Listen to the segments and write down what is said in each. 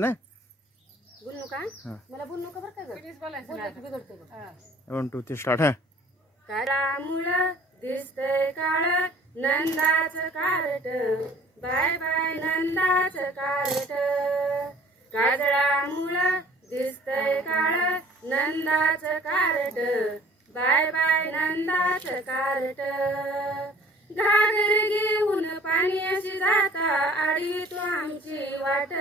ना बोलू का हां मला बोलू का बरं का गं प्लीज बोलायचं बिघडते बघ 1 2 3 स्टार्ट हां काळामुळं दिसतंय काळ नंदाचं कारट बाय बाय नंदाचं कारट काजळामुळं दिसतंय काळ नंदाचं कारट बाय बाय नंदाचं कारट घागर घेऊन पाण्याशी जाता आडी तू आमची वाट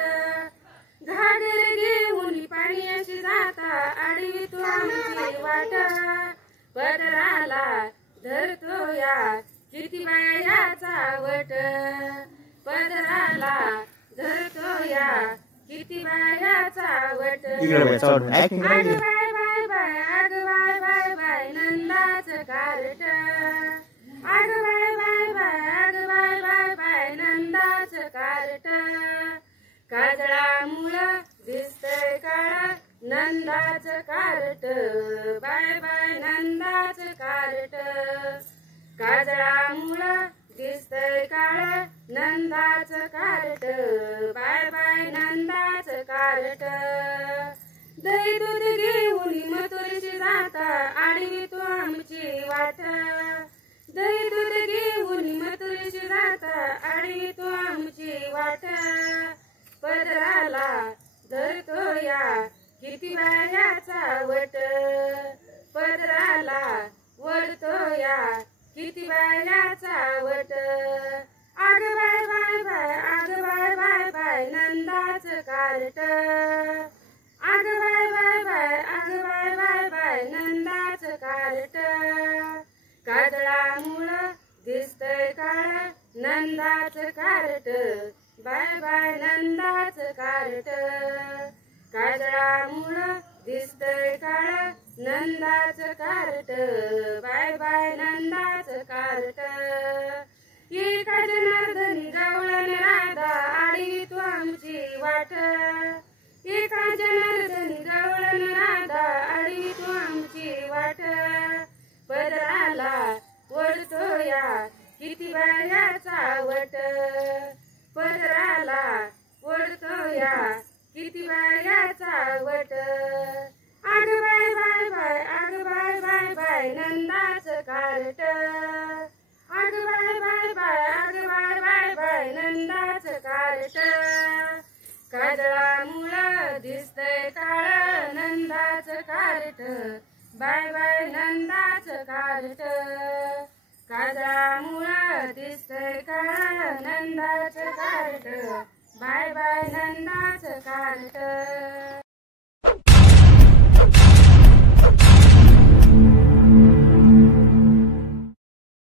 घागर घेऊन पाण्याशी जाता आडी तू आमची वाट पदराला धरतो या किती बायाचा वट पदराला धरतो या किती बायाचा वट आग बाय बाय बाय आग बाय बाय बाय नंदाचं कारट आग बाय बाय बाय आग बाय बाय बाय नंदाचं कारट काजळामुळं दिसतंय काळा नंदाचं कारट बाय बाय नंदाचं कारट काजळामुळं दिसतंय काळा नंदाचं कारट बाय बाय नंदाचं कारट दही दूध घेऊन मथुरेशी जाता आडवी तू आमची वाट दही दूध घेऊन मथुरेशी जाता आडवी तू आमची वाट पदराला धरतो या किती बायाचा वट पदराला वडतो या किती बायाचा वट आग बाय बाय बाय आग बाय बाय बाय नंदाचं कारट आग बाय बाय बाय आग बाय बाय बाय नंदाचं कारट काजळामुळं दिसतंय काळा नंदाचं कारट बाय बाय नंदाचं कारट काजळामुळं दिसतंय काळा नंदाचं कारट बाय बाय नंदाचं कारट एका जनार्दनी गवळण राधा आडी तू आमची वाट एका जनार्दनी गवळण राधा आडी तू आमची वाट पदराला वडतो या किती बायाचा वट पदराला वडतो या किती बायाचा वट आग बाय बाय बाय आग बाय बाय बाय नंदाचं कारट आग बाय बाय बाय आग बाय बाय बाय नंदाचं कारट काजळामुळं दिसतंय काळ नंदाचं कारट बाय बाय नंदाचं कारट काजळामुळं दिसतंय काळ नंदाचं कारट बाय बाय नंदाचं कारट